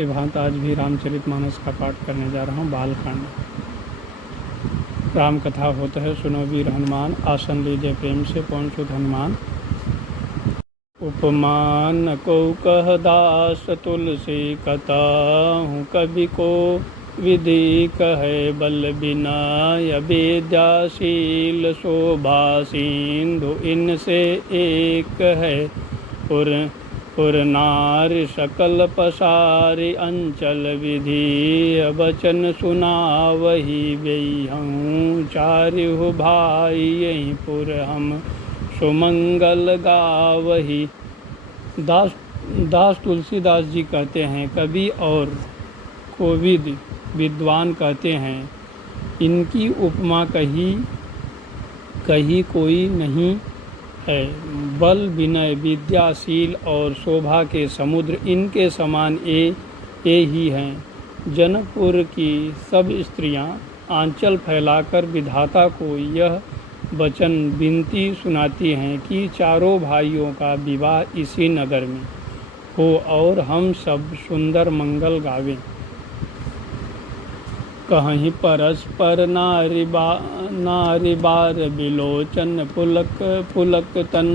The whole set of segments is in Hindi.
के भांति आज भी रामचरितमानस का पाठ करने जा रहा हूँ। बालकांड राम कथा होता है, सुनो वीर हनुमान, आसन लीजिए प्रेम से पवन सुत हनुमान। उपमान को कह दास तुलसी कथा हूँ, कवि को विधि कहे बल बिना विद्याशील शोभा सिंधु इनसे एक है। पुर नार सकल पसारि अंचल विधि वचन सुनावही बेहूँ चारिहु भाई यहीं पुर हम सुमंगल गावही। दास तुलसीदास जी कहते हैं, कवि और कोविद विद्वान कहते हैं, इनकी उपमा कहीं कोई नहीं है। बल विनय विद्याशील और शोभा के समुद्र इनके समान ये ही हैं। जनकपुर की सब स्त्रियां आंचल फैलाकर विधाता को यह वचन विनती सुनाती हैं कि चारों भाइयों का विवाह इसी नगर में हो और हम सब सुंदर मंगल गावें। कहीं परस्पर नारी बार बिलोचन पुलक तन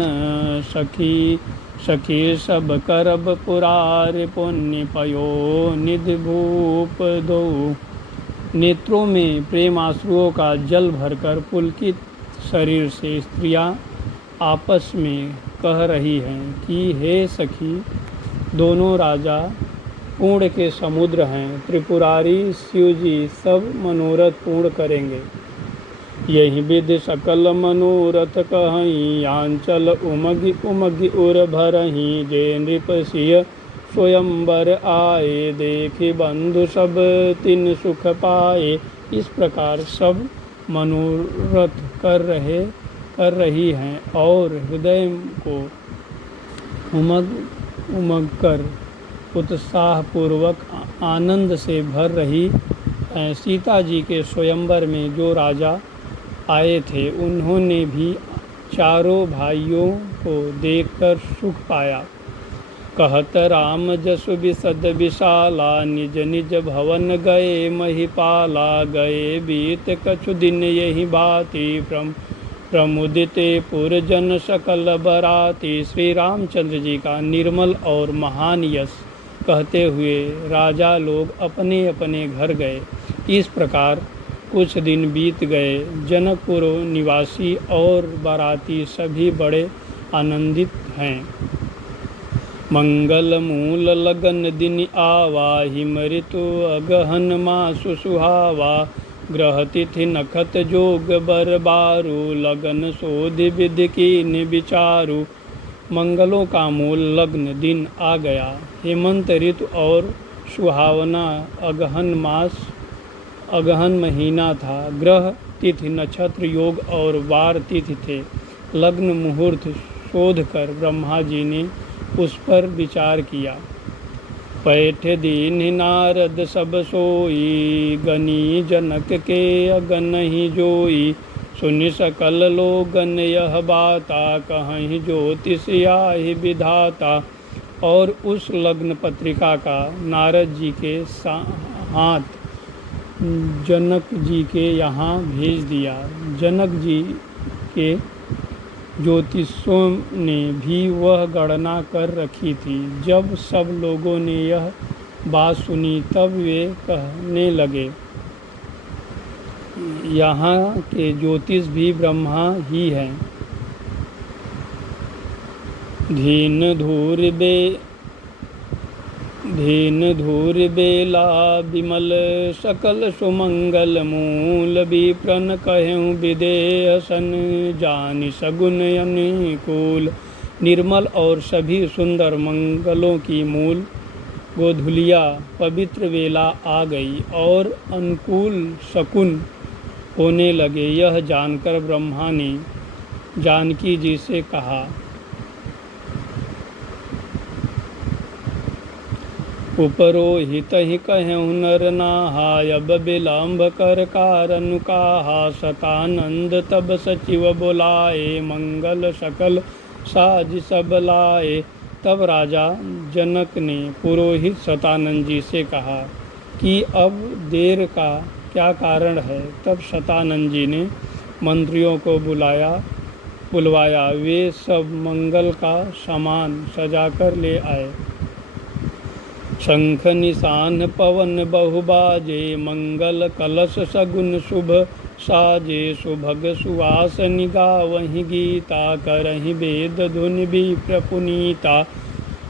सखी सब करब पुरार पुण्य पयो निधि भूप दो। नेत्रों में प्रेम आंसुओं का जल भरकर पुलकित शरीर से स्त्रियां आपस में कह रही हैं कि हे सखी, दोनों राजा पूर्ण के समुद्र हैं, त्रिपुरारी शिव जी सब मनोरथ पूर्ण करेंगे। यही विधि सकल मनोरथ कहीं आंचल उमगी उर भरही जे नृप सिय स्वयंवर आए देखी बंधु सब तिन सुख पाए। इस प्रकार सब मनोरथ कर रही हैं और हृदय को उमग कर उत्साहपूर्वक आनंद से भर रही हैं। सीता जी के स्वयंवर में जो राजा आए थे, उन्होंने भी चारों भाइयों को देखकर सुख पाया। कहत राम जसु विशद विशाला निज निज भवन गए महिपाला। गए बीत कछु दिन यही बाती प्रमुदिते पुरजन सकल बराती। श्री रामचंद्र जी का निर्मल और महान यश कहते हुए राजा लोग अपने अपने घर गए। इस प्रकार कुछ दिन बीत गए। जनकपुर निवासी और बाराती सभी बड़े आनंदित हैं। मंगल मूल लगन दिन आवा, हिम ऋतु अगहन मासु सुहावा। ग्रह तिथि नखत जोग बर बारू, लगन शोधि विधि कीन विचारू। मंगलों का मूल लग्न दिन आ गया। हेमंत ऋतु और सुहावना अगहन महीना था। ग्रह तिथि नक्षत्र योग और वार तिथि थे। लग्न मुहूर्त शोध कर ब्रह्मा जी ने उस पर विचार किया। पैठ दीन नारद सब सोई, गनी जनक के अगन ही जोई। सुनि सकल लोगन यह बाता, कहीं ज्योतिष आहि विधाता। और उस लग्न पत्रिका का नारद जी के हाथ जनक जी के यहाँ भेज दिया। जनक जी के ज्योतिषों ने भी वह गणना कर रखी थी। जब सब लोगों ने यह बात सुनी तब वे कहने लगे, यहाँ के ज्योतिष भी ब्रह्मा ही हैं। धीन धूर बेला विमल सकल सुमंगल मूल। विप्रन कहूँ विदेह सन, जानि सगुन अनुकूल। निर्मल और सभी सुंदर मंगलों की मूल गोधुलिया पवित्र वेला आ गई और अनुकूल शकुन होने लगे। यह जानकर ब्रह्मा ने जानकी जी से कहा, उपरोहित ही कहूँ नर नाहाय, अब विलम्ब कर कारण कहा। सतानंद तब सचिव बुलाए, मंगल सकल साज सब लाए। तब राजा जनक ने पुरोहित शतानंद जी से कहा कि अब देर का क्या कारण है। तब शतानंद जी ने मंत्रियों को बुलवाया। वे सब मंगल का सामान सजाकर ले आए। शंख निशान पवन बहुबाजे, मंगल कलश सगुन शुभ साजे। सुभग सुवास निगावहि गीता, करहि वेद धुन विप्र पुनीता।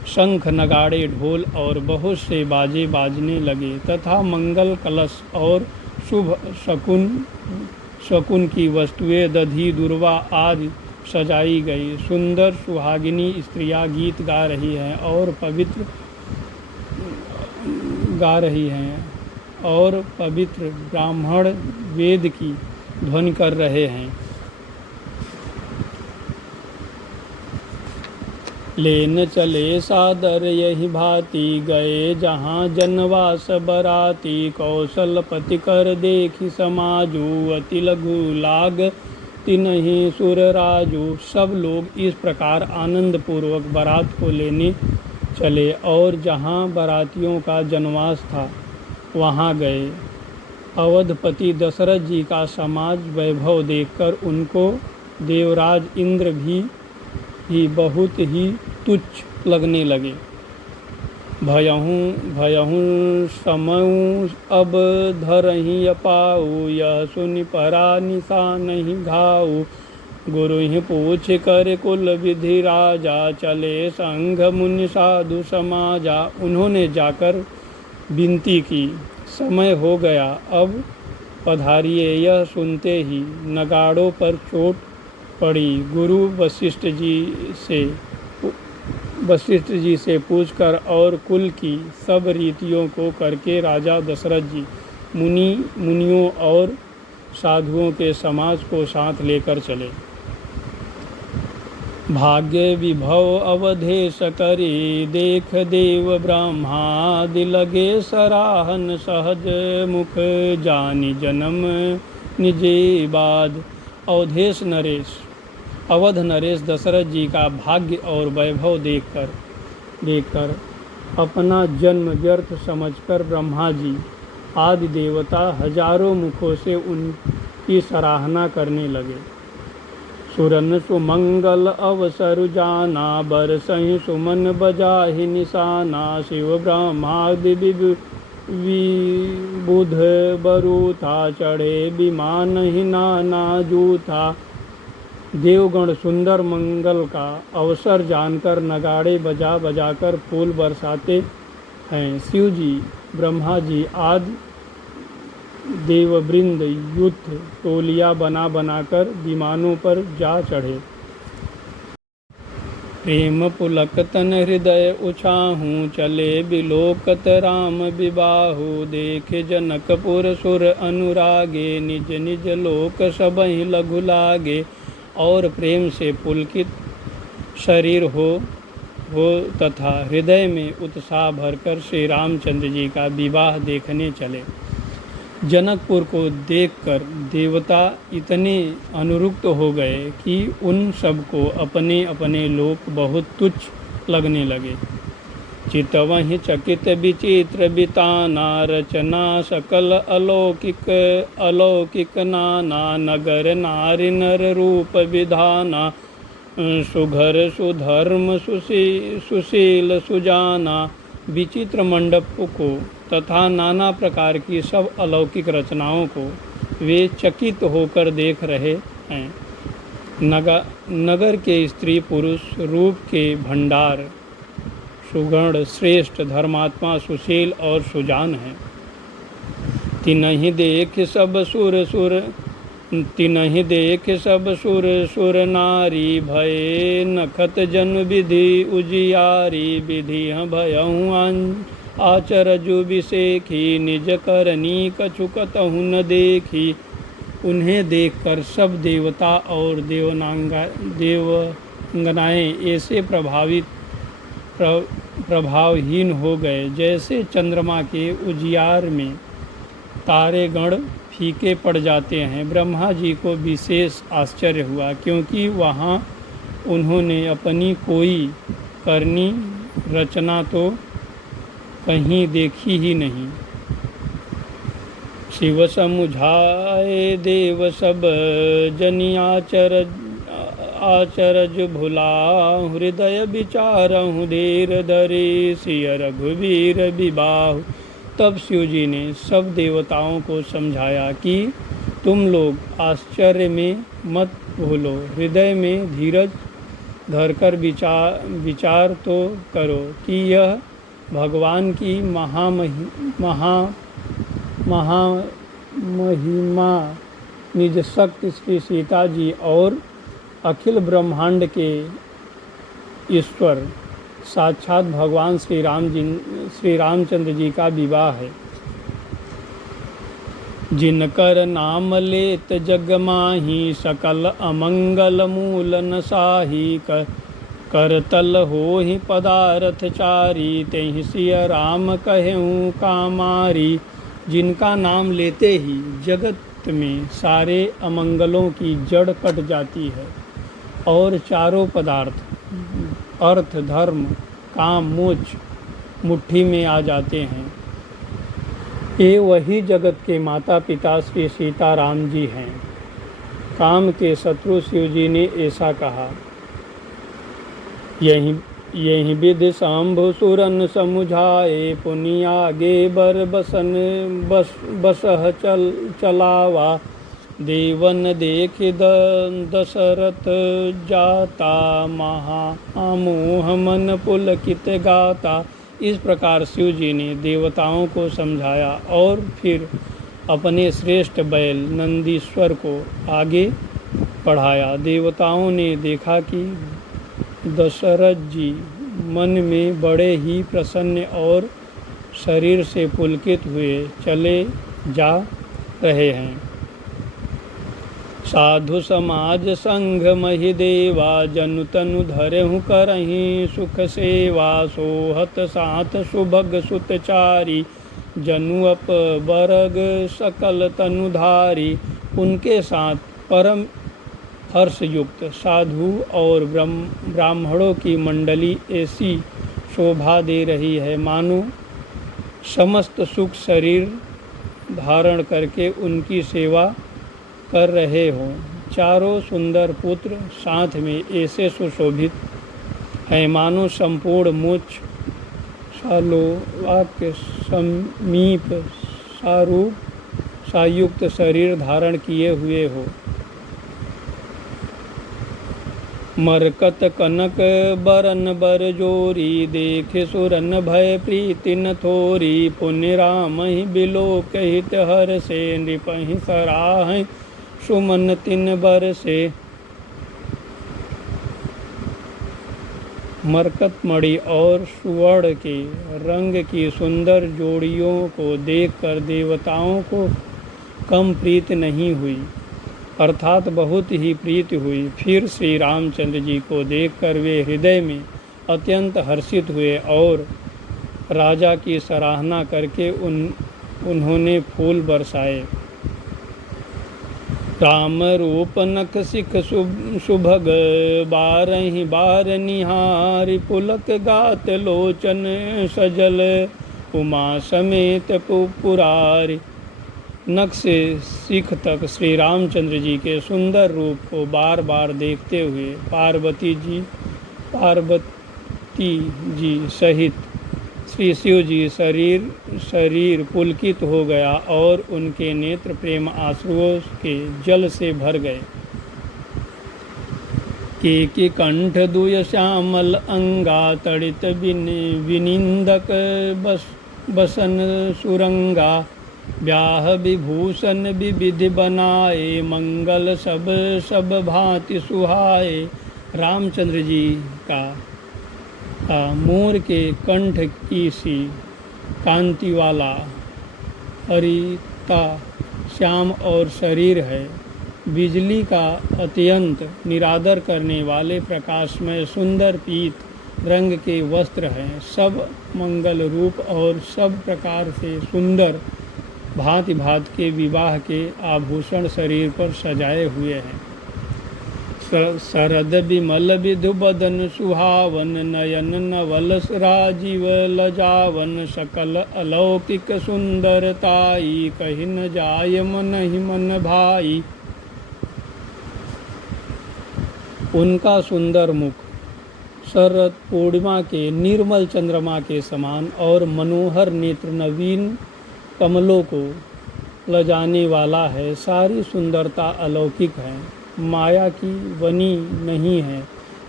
शंख नगाड़े ढोल और बहुत से बाजे बाजने लगे तथा मंगल कलश और शुभ शकुन की वस्तुएं दधी दुर्वा आदि सजाई गई। सुंदर सुहागिनी स्त्रियां गीत गा रही हैं और पवित्र ब्राह्मण वेद की ध्वनि कर रहे हैं। लेन चले सादर यही भांति, गए जहाँ जनवास बराती। कौशलपति कर देखी समाजू, अति लघु लाग तिन्हि सुर राजू। सब लोग इस प्रकार आनंद पूर्वक बारात को लेने चले और जहाँ बारातियों का जनवास था वहाँ गए। अवधपति दशरथ जी का समाज वैभव देखकर उनको देवराज इंद्र भी बहुत ही तुच्छ लगने लगे। भयहूँ समऊ अब धरहि अपाऊ, यह सुनि परा निशा नहीं घाऊ। गुरु ही पूछ कर कुल विधि राजा, चले संघ मुनि साधु समाजा। उन्होंने जाकर विनती की, समय हो गया, अब पधारिए। यह सुनते ही नगाड़ों पर चोट पड़ी। गुरु वशिष्ठ जी से पूछकर और कुल की सब रीतियों को करके राजा दशरथ जी मुनियों और साधुओं के समाज को साथ लेकर चले। भाग्य विभव अवधेश करी, देख देव ब्रह्मादि लगे सराहन। सहज मुख जानि जन्म निजे बाद। अवध नरेश दशरथ जी का भाग्य और वैभव देखकर अपना जन्म व्यर्थ समझकर ब्रह्मा जी आदि देवता हजारों मुखों से उनकी सराहना करने लगे। सुरन सुमंगल अवसर जाना, बरसहि सुमन बजाहि निशाना। शिव ब्रह्मादि विबुध बरूथा, चढ़े विमान ही नाना जूथा। देवगण सुंदर मंगल का अवसर जानकर नगाड़े बजाकर फूल बरसाते हैं। शिव जी, ब्रह्मा जी आदि देववृंद युद्ध टोलियां बनाकर विमानों पर जा चढ़े। प्रेम पुलक तन हृदय उछाहूँ, चले बिलोकत राम विबाहु। देखे जनकपुर सुर अनुरागे, निज निज लोक सबहि लघु लागे। और प्रेम से पुलकित शरीर हो तथा हृदय में उत्साह भरकर श्री रामचंद्र जी का विवाह देखने चले। जनकपुर को देखकर देवता इतने अनुरुक्त हो गए कि उन सबको अपने अपने लोक बहुत तुच्छ लगने लगे। चितवहि चकित विचित्र बिताना, रचना सकल अलौकिक नाना। नगर नारी नर रूप विधाना, सुघर सुधर्म सुशील सुजाना। विचित्र मंडप को तथा नाना प्रकार की सब अलौकिक रचनाओं को वे चकित होकर देख रहे हैं। नगर के स्त्री पुरुष रूप के भंडार, सुगण श्रेष्ठ, धर्मात्मा, सुशील और सुजान हैं। तिन्हि देख सब सुर नारी, भये नखत जन विधि उजियारी। विधि भयहूँ आचरजु विसेखी, निज करनी कछु कतहु न देखी। उन्हें देखकर सब देवता और देवांगनाएं ऐसे प्रभावहीन हो गए जैसे चंद्रमा के उजियार में तारे गण फीके पड़ जाते हैं। ब्रह्मा जी को विशेष आश्चर्य हुआ, क्योंकि वहाँ उन्होंने अपनी कोई करनी रचना तो कहीं देखी ही नहीं। शिव समुझाए देव सब आचरज भुला, हृदय विचारहु धीर धरे सिय रघुवीर विबाहु। तब शिव जी ने सब देवताओं को समझाया कि तुम लोग आश्चर्य में मत भूलो, हृदय में धीरज धरकर विचार तो करो कि यह भगवान की महिमा निज शक्ति श्री सीता जी और अखिल ब्रह्मांड के ईश्वर साक्षात भगवान श्री रामचंद्र जी का विवाह है। जिनकर नाम लेत जग माही, सकल अमंगल मूल नसाही। करतल होहि पदारथ चारी, तेहि सिय राम कहूँ कामारी। जिनका नाम लेते ही जगत में सारे अमंगलों की जड़ कट जाती है और चारों पदार्थ अर्थ धर्म काम मोक्ष मुट्ठी में आ जाते हैं। ये वही जगत के माता पिता श्री सीताराम जी हैं। काम के शत्रु शिव जी ने ऐसा कहा। यही विधि शंभु सुरन समुझाए, पुनियागे बर बसह चलावा। देवन देख दशरथ जाता, महामोह मन पुलकित गाता। इस प्रकार शिव जी ने देवताओं को समझाया और फिर अपने श्रेष्ठ बैल नंदीश्वर को आगे बढ़ाया। देवताओं ने देखा कि दशरथ जी मन में बड़े ही प्रसन्न और शरीर से पुलकित हुए चले जा रहे हैं। साधु समाज संघ महि देवा, जनु तनु धरहु करहि सुख सेवा। सोहत साथ सुभग सुतचारी, जनु अप बरग सकल तनुधारी। उनके साथ परम हर्षयुक्त साधु और ब्राह्मणों की मंडली ऐसी शोभा दे रही है मानो समस्त सुख शरीर धारण करके उनकी सेवा कर रहे हों। चारों सुंदर पुत्र साथ में ऐसे सुशोभित हैं मानो संपूर्ण मोक्ष सालोवाक्य समीप सायुक्त शरीर धारण किए हुए हो। मरकत कनक बरन बर जोरी, देख सुरन भय प्रीति न थोरी। पुण्य राम ही बिलोक हित हर से, नृपहि सराह सुमन तिन बर से। मरकत मणि और सुवर्ण के रंग की सुंदर जोड़ियों को देखकर देवताओं को कम प्रीति नहीं हुई, अर्थात बहुत ही प्रीति हुई। फिर श्री रामचंद्र जी को देखकर वे हृदय में अत्यंत हर्षित हुए और राजा की सराहना करके उन्होंने फूल बरसाए। राम रूप नख सिख सुभग, बारहि बार निहारि। पुलक गात लोचन सजल, उमा समेत पुरारि। नख से सिख तक श्री रामचंद्र जी के सुंदर रूप को बार बार देखते हुए पार्वती जी सहित श्री शिव जी शरीर पुलकित हो गया और उनके नेत्र प्रेम आंसुओं के जल से भर गए। के कंठ दुय श्यामल अंगा, तड़ित विनिंदक बसन सुरंगा। ब्याह विभूषण विविधि बनाए, मंगल सब भांति सुहाए। रामचंद्र जी का मोर के कंठ की सी कांति वाला हरिता श्याम और शरीर है। बिजली का अत्यंत निरादर करने वाले प्रकाशमय सुंदर पीत रंग के वस्त्र हैं। सब मंगल रूप और सब प्रकार से सुंदर भांति भांति के विवाह के आभूषण शरीर पर सजाए हुए हैं। शरद विमल विधु बदन सुहावन, नयन नवल राजीव लजावन, सकल अलौकिक सुंदरताई, कहि न जाय मन ही मन भाई। उनका सुंदर मुख शरद पूर्णिमा के निर्मल चंद्रमा के समान और मनोहर नेत्र नवीन कमलों को लजाने वाला है। सारी सुंदरता अलौकिक है, माया की बनी नहीं है,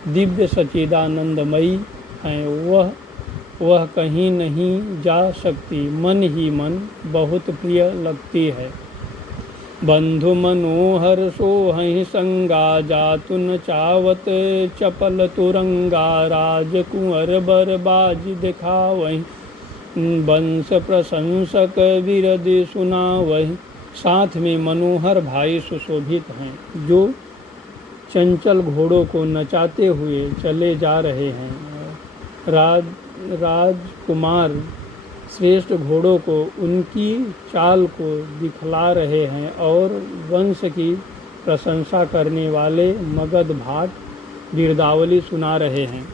दिव्य सच्चिदानंदमयी है। वह कहीं नहीं जा सकती, मन ही मन बहुत प्रिय लगती है। बंधु मनोहर सोहहि संगा, जातु न चावत चपल तुरंगा, राजकुंवर बरबाज दिखावहि, वंश प्रशंसक विरद सुनावहि। साथ में मनोहर भाई सुशोभित हैं, जो चंचल घोड़ों को नचाते हुए चले जा रहे हैं। राजकुमार श्रेष्ठ घोड़ों को उनकी चाल को दिखला रहे हैं और वंश की प्रशंसा करने वाले मगध भाट वीरदावली सुना रहे हैं।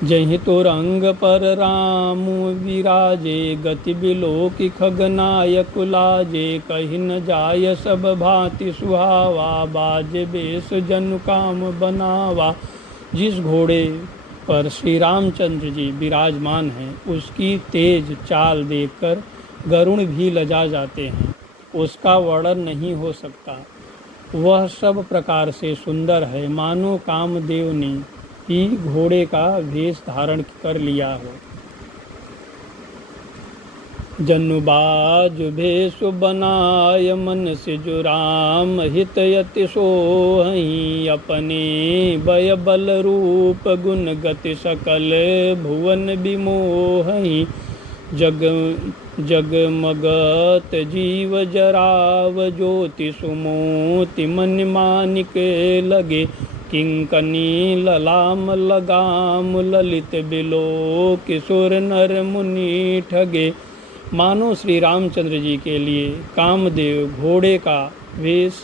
जहि तो रंग पर राम विराजे, गति बिलोकी खगनायक लाजे, कहि न जाय सब भांति सुहावा, बाजे बेस जनु काम बनावा। जिस घोड़े पर श्री रामचंद्र जी विराजमान हैं, उसकी तेज चाल देखकर गरुण भी लजा जाते हैं। उसका वर्णन नहीं हो सकता। वह सब प्रकार से सुंदर है, मानो कामदेव ने ही घोड़े का वेश धारण कर लिया हो। जनुबाज भेष बनाय, मन से जो राम हित यति सोहहि, अपने बय बल रूप गुण गति सकल भुवन विमोहहि। जगमगत जीव जराव, ज्योति सुमोति मन मानिक लगे, किंकनी ललाम लगाम, ललित बिलो किशोर नर मुनि ठगे। मानो श्री रामचंद्र जी के लिए कामदेव घोड़े का वेश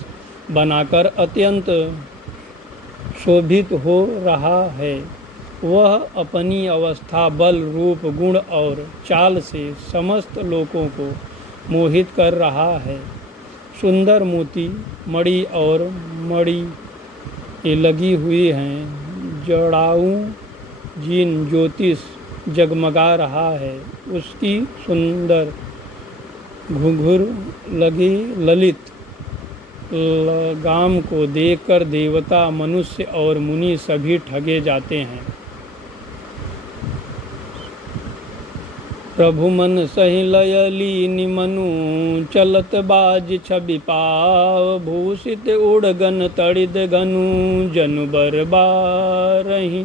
बनाकर अत्यंत शोभित हो रहा है। वह अपनी अवस्था, बल, रूप, गुण और चाल से समस्त लोगों को मोहित कर रहा है। सुंदर मोती मणि और मणि लगी हुई हैं, जड़ाऊ जिन ज्योतिष जगमगा रहा है। उसकी सुंदर घुंघरू लगी ललित लगाम को देखकर देवता, मनुष्य और मुनि सभी ठगे जाते हैं। प्रभु मन सहि लय लीनि मनु, चलत बाज छवि पाव, भूषित उड़गन तड़िद घनु, जनु बरबारहि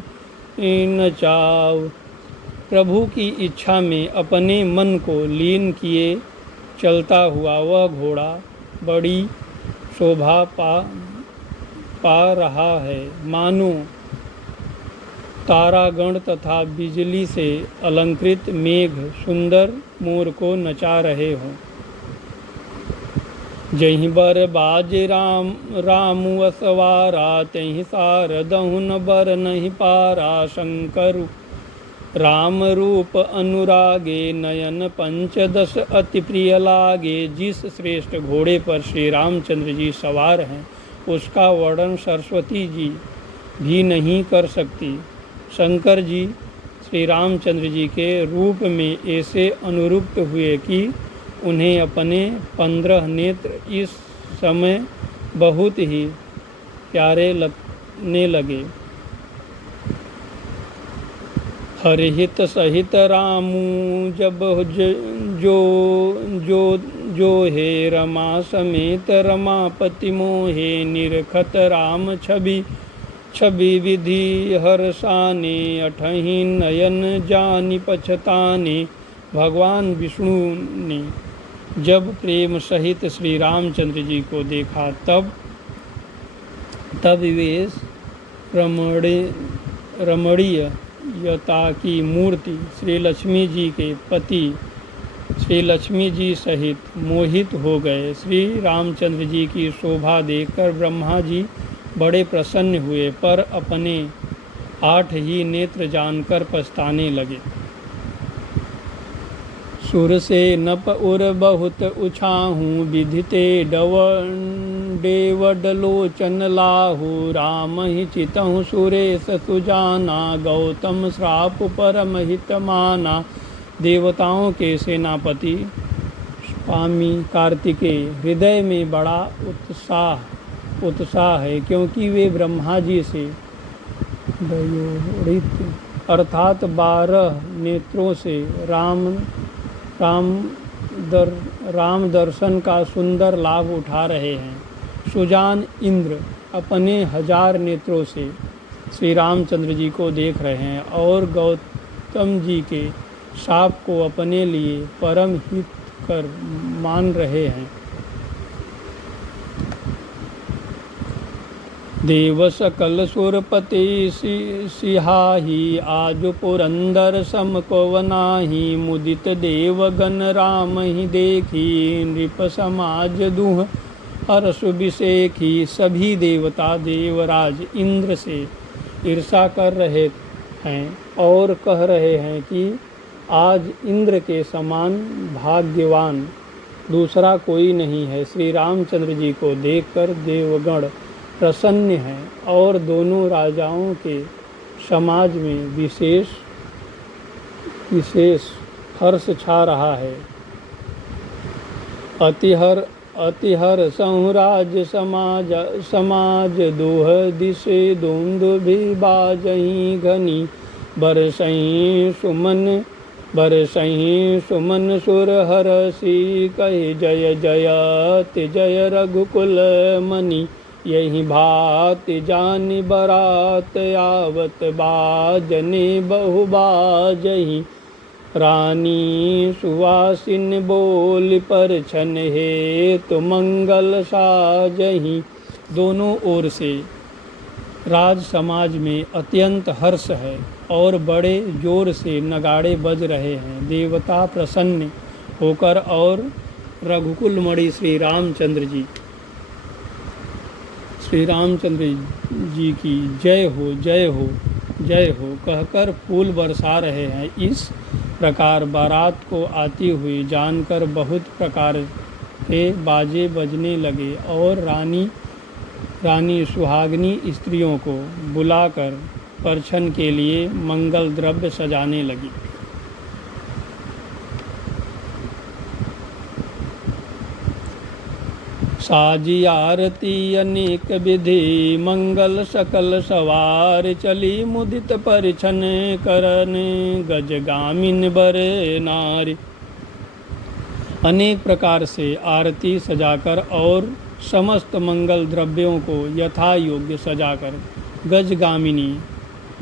न चाव। प्रभु की इच्छा में अपने मन को लीन किए चलता हुआ वह घोड़ा बड़ी शोभा पा रहा है, मानो तारागण तथा बिजली से अलंकृत मेघ सुंदर मोर को नचा रहे हों। जहि बर बाज रामु असवारा, तहि सारदहु न बर नहीं पारा। शंकर राम रूप अनुरागे, नयन पंचदश अति प्रिय लागे। जिस श्रेष्ठ घोड़े पर श्री रामचंद्र जी सवार हैं, उसका वर्णन सरस्वती जी भी नहीं कर सकती। शंकर जी श्री रामचंद्र जी के रूप में ऐसे अनुरुक्त हुए कि उन्हें अपने 15 नेत्र इस समय बहुत ही प्यारे लगने लगे। हरिहित सहित रामू जब जो हे रमा समेत, रमापति मोहे निरखत राम छवि विधि हर्षाने, अठहि नयन जानि पछताने। भगवान विष्णु ने जब प्रेम सहित श्री रामचंद्र जी को देखा, तब वे रमणीय यता की मूर्ति श्री लक्ष्मी जी के पति श्री लक्ष्मी जी सहित मोहित हो गए। श्री रामचंद्र जी की शोभा देखकर ब्रह्मा जी बड़े प्रसन्न हुए, पर अपने 8 ही नेत्र जानकर पछताने लगे। सुर से नप उर बहुत उछाहूँ, विधिते डेवडलोचन लाहू। राम ही चितहु सुरेश सुजाना, गौतम श्राप परम हित माना। देवताओं के सेनापति स्वामी कार्तिकेय हृदय में बड़ा उत्साह है, क्योंकि वे ब्रह्मा जी से दयोड़ित अर्थात 12 नेत्रों से राम दर्शन का सुंदर लाभ उठा रहे हैं। सुजान इंद्र अपने 1000 नेत्रों से श्री रामचंद्र जी को देख रहे हैं और गौतम जी के शाप को अपने लिए परम हित कर मान रहे हैं। देव सकल सुरपति सिहाही, आज पुरंदर सम को वनाही। मुदित देवगण राम ही देखी, नृप समाज दुह हर्ष विषेखी। सभी देवता देवराज इंद्र से ईर्षा कर रहे हैं और कह रहे हैं कि आज इंद्र के समान भाग्यवान दूसरा कोई नहीं है। श्री रामचंद्र जी को देखकर देवगण प्रसन्न हैं और दोनों राजाओं के समाज में विशेष हर्ष छा रहा है। अतिहर संराज समाज दोह दिशे दुंदुभि बाजहीं घनी। बरसहीं सुमन सुर हरसी, कहे जय जयति जय रघुकुल मनि। यही भात जानि बरात आवत, बाजने बहु बाजहीं। रानी सुवासिन बोल पर छन हेतु मंगल साजहीं। दोनों ओर से राज समाज में अत्यंत हर्ष है और बड़े जोर से नगाड़े बज रहे हैं। देवता प्रसन्न होकर और रघुकुल मणि श्री रामचंद्र जी की जय हो जय हो जय हो कहकर फूल बरसा रहे हैं। इस प्रकार बारात को आती हुई जानकर बहुत प्रकार के बाजे बजने लगे और रानी सुहागनी स्त्रियों को बुलाकर परछन के लिए मंगल द्रव्य सजाने लगी। साजी आरती अनेक विधि, मंगल सकल सवार। चली मुदित परिछन करन, गजगामिन बर नारी। अनेक प्रकार से आरती सजाकर और समस्त मंगल द्रव्यों को यथा योग्य सजाकर गजगामिनी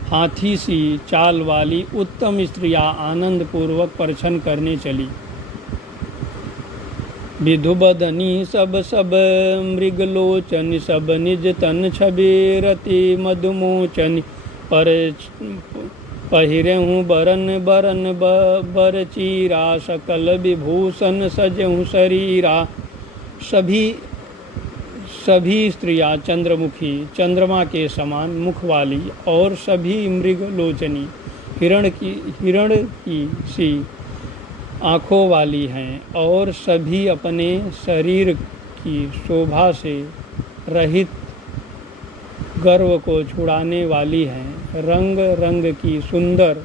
हाथी सी चाल वाली उत्तम स्त्रियां आनंद पूर्वक परछन करने चली। विधुबदनी सब मृगलोचन, सब निज तन छबेरति मधुमोचन। पर पहिरहूँ बरन बर चीरा, सकल विभूषण सजहूँ शरीरा। सभी स्त्रियां चंद्रमुखी चंद्रमा के समान मुख वाली और सभी मृगलोचनी हिरण की सी आँखों वाली हैं और सभी अपने शरीर की शोभा से रहित गर्व को छुड़ाने वाली हैं। रंग रंग की सुंदर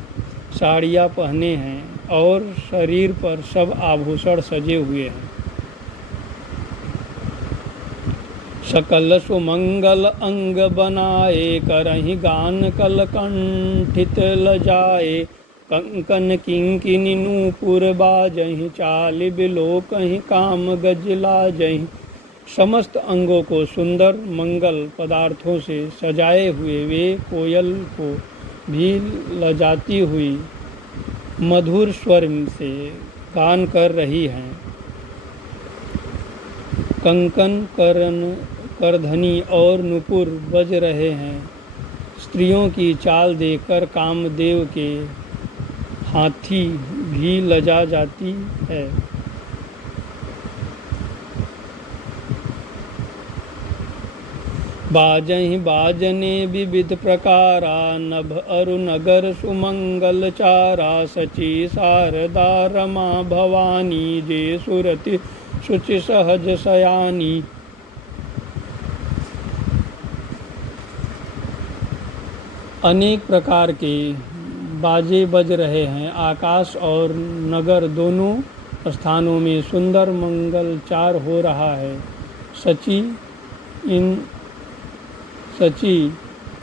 साड़ियाँ पहने हैं और शरीर पर सब आभूषण सजे हुए हैं। सकल सुमंगल अंग बनाए, करहि गान कल कंठित लजाए। कंकन किंकिनी नूपुर बाजहि, चाल बिलोकहि काम गज लाजहि। समस्त अंगों को सुंदर मंगल पदार्थों से सजाए हुए वे कोयल को भी लजाती हुई मधुर स्वर से गान कर रही हैं। कंकन करधनी और नुपुर बज रहे हैं। स्त्रियों की चाल देखकर कामदेव के हाथी भी लजा जाती है। बाजहि बाजने विविध प्रकारा, नभ अरु नगर सुमंगल चारा। सची शारदा रमा भवानी, जे सुरति शुचि सहज सयानी। अनेक प्रकार के बाजे बज रहे हैं। आकाश और नगर दोनों स्थानों में सुंदर मंगलचार हो रहा है। सची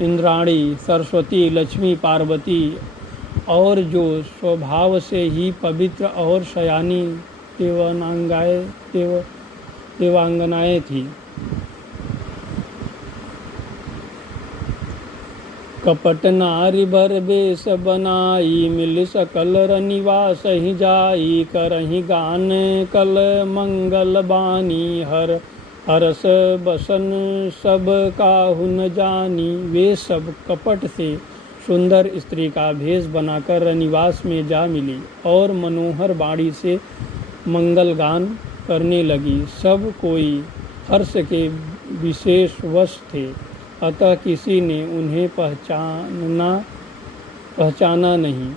इंद्राणी, सरस्वती, लक्ष्मी, पार्वती और जो स्वभाव से ही पवित्र और शयानी देवांगनाएं थी। कपट नारी बर बेस बनाई, मिल सकल रनिवास ही जाई। करही गान कल मंगल बानी, हरस बसन सब काहु न जानी। वे सब कपट से सुंदर स्त्री का भेष बनाकर रनिवास में जा मिली और मनोहर बाणी से मंगल गान करने लगी। सब कोई हर्ष के विशेष वश थे, अतः किसी ने उन्हें पहचाना नहीं।